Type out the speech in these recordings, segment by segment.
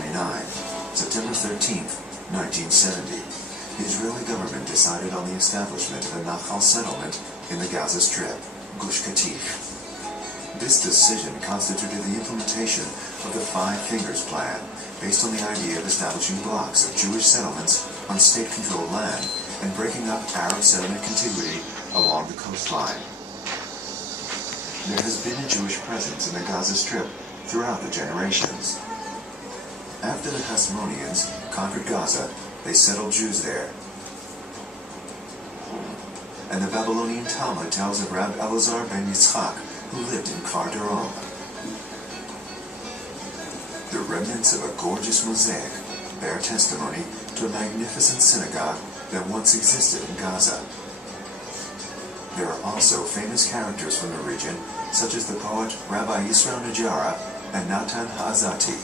29, September 13, 1970, the Israeli government decided on the establishment of a Nachal settlement in the Gaza Strip, Gush Katif. This decision constituted the implementation of the Five Fingers Plan, based on the idea of establishing blocks of Jewish settlements on state-controlled land and breaking up Arab settlement contiguity along the coastline. There has been a Jewish presence in the Gaza Strip throughout the generations. After the Hasmoneans conquered Gaza, they settled Jews there. And the Babylonian Talmud tells of Rab Elazar ben Yitzchak, who lived in Kfar Darom. The remnants of a gorgeous mosaic bear testimony to a magnificent synagogue that once existed in Gaza. There are also famous characters from the region, such as the poet Rabbi Yisrael Najara and Natan Ha'azati.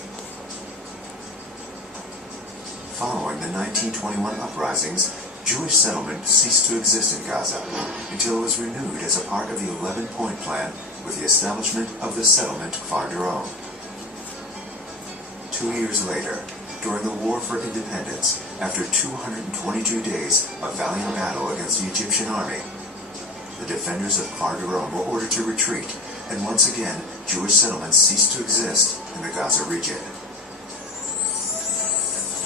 Following the 1921 uprisings, Jewish settlement ceased to exist in Gaza until it was renewed as a part of the 11-point plan with the establishment of the settlement Kfar Darom. 2 years later, during the War for Independence, after 222 days of valiant battle against the Egyptian army, the defenders of Kfar Darom were ordered to retreat, and once again, Jewish settlements ceased to exist in the Gaza region.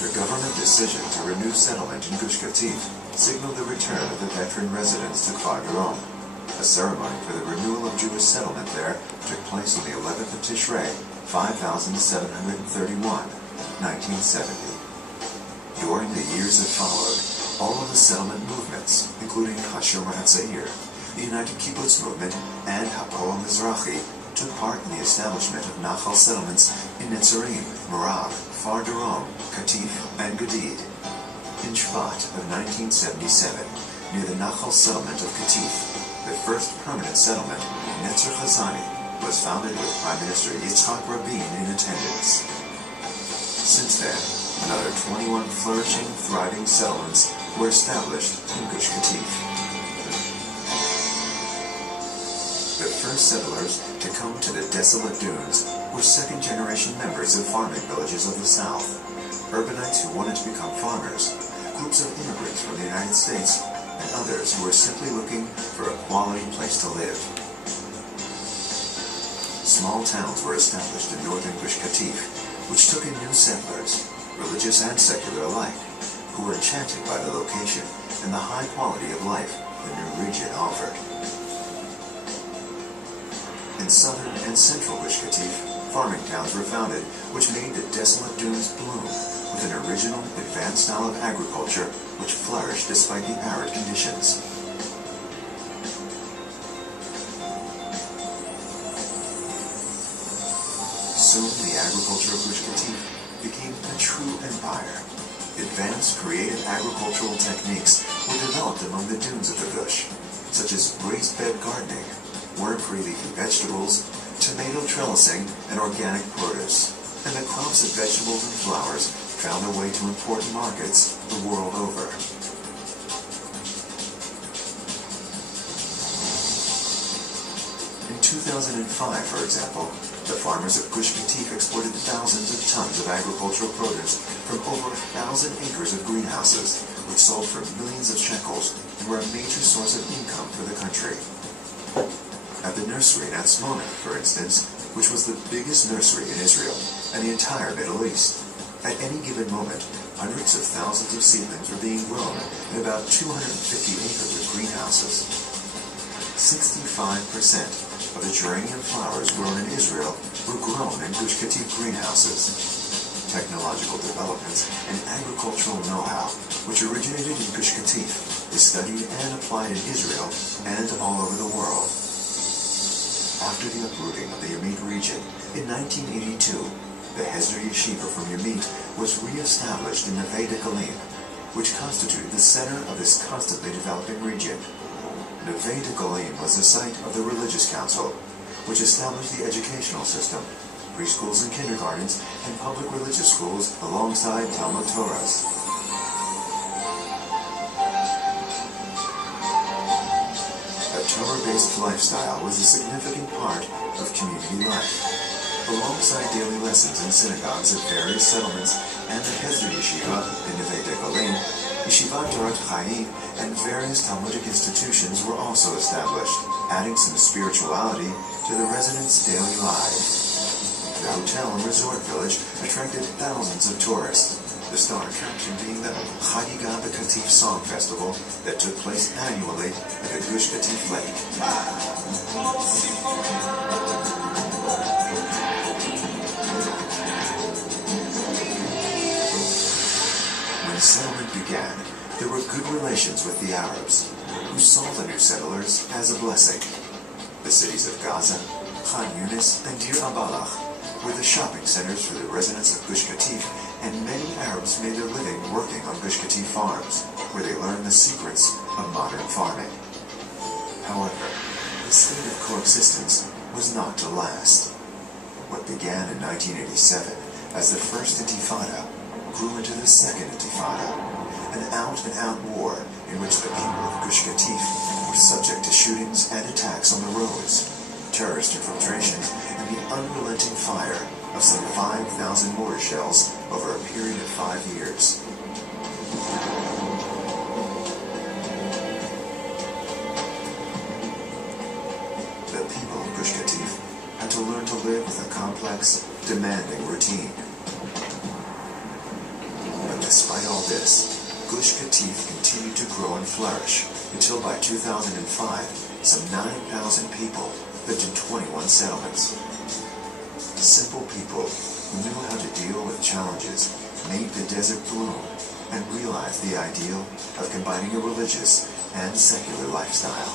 The government decision to renew settlement in Gush Katif signaled the return of the veteran residents to Kfar Darom. A ceremony for the renewal of Jewish settlement there took place on the 11th of Tishrei, 5731, 1970. During the years that followed, all of the settlement movements, including Hashomer HaTzair, the United Kibbutz Movement, and Hapoel Mizrahi, took part in the establishment of Nachal settlements in Netzarim, Merav, Kfar Darom, Katif, and Gadid. In Shvat of 1977, near the Nachal settlement of Katif, the first permanent settlement, Netzer Chazani, was founded with Prime Minister Yitzhak Rabin in attendance. Since then, another 21 flourishing, thriving settlements were established in Gush Katif. The first settlers to come to the desolate dunes were second-generation members of farming villages of the South, urbanites who wanted to become farmers, groups of immigrants from the United States, and others who were simply looking for a quality place to live. Small towns were established in northern Gush Katif, which took in new settlers, religious and secular alike, who were enchanted by the location and the high quality of life the new region offered. In southern and central Gush Katif, farming towns were founded, which made the desolate dunes bloom with an original, advanced style of agriculture which flourished despite the arid conditions. Soon the agriculture of Gush Katif became a true empire. Advanced, creative agricultural techniques were developed among the dunes of the Gush, such as raised bed gardening, worm-free leafy vegetables, tomato trellising, and organic produce, and the crops of vegetables and flowers found their way to important markets the world over. In 2005, for example, the farmers of Gush Katif exported thousands of tons of agricultural produce from over 1,000 acres of greenhouses, which sold for millions of shekels and were a major source of income for the country. At the nursery in Atzmona, for instance, which was the biggest nursery in Israel and the entire Middle East, at any given moment, hundreds of thousands of seedlings were being grown in about 250 acres of greenhouses. 65% of the geranium flowers grown in Israel were grown in Gush Katif greenhouses. Technological developments and agricultural know-how, which originated in Gush Katif, is studied and applied in Israel and all over the world. After the uprooting of the Yamit region in 1982, the Hesder Yeshiva from Yamit was re-established in Neve Dekalim, which constituted the center of this constantly developing region. Neve Dekalim was the site of the Religious Council, which established the educational system, preschools and kindergartens, and public religious schools alongside Talmud Torahs. A Torah-based lifestyle was a significant part of community life. Alongside daily lessons in synagogues at various settlements and the Hezder Yeshiva in Neve Dekolim, Yeshivat Dorat Chaim and various Talmudic institutions were also established, adding some spirituality to the residents' daily lives. The hotel and resort village attracted thousands of tourists, the star attraction being the Gush Katif Song Festival that took place annually at the Gush Katif Lake. When settlement began, there were good relations with the Arabs, who saw the new settlers as a blessing. The cities of Gaza, Khan Yunis, and Deir Abalach were the shopping centers for the residents of Gush Katif, and many Arabs made their living working on Gush Katif farms, where they learned the secrets of modern farming. However, the state of coexistence was not to last. What began in 1987 as the First Intifada grew into the Second Intifada, an out-and-out war in which the people of Gush Katif were subject to shootings and attacks on the roads, terrorist infiltrations, and the unrelenting fire of some 5,000 mortar shells over a period of 5 years. The people of Gush Katif had to learn to live with a complex, demanding routine. But despite all this, Gush Katif continued to grow and flourish until by 2005, some 9,000 people lived in 21 settlements. Simple people who knew how to deal with challenges made the desert bloom and realized the ideal of combining a religious and secular lifestyle.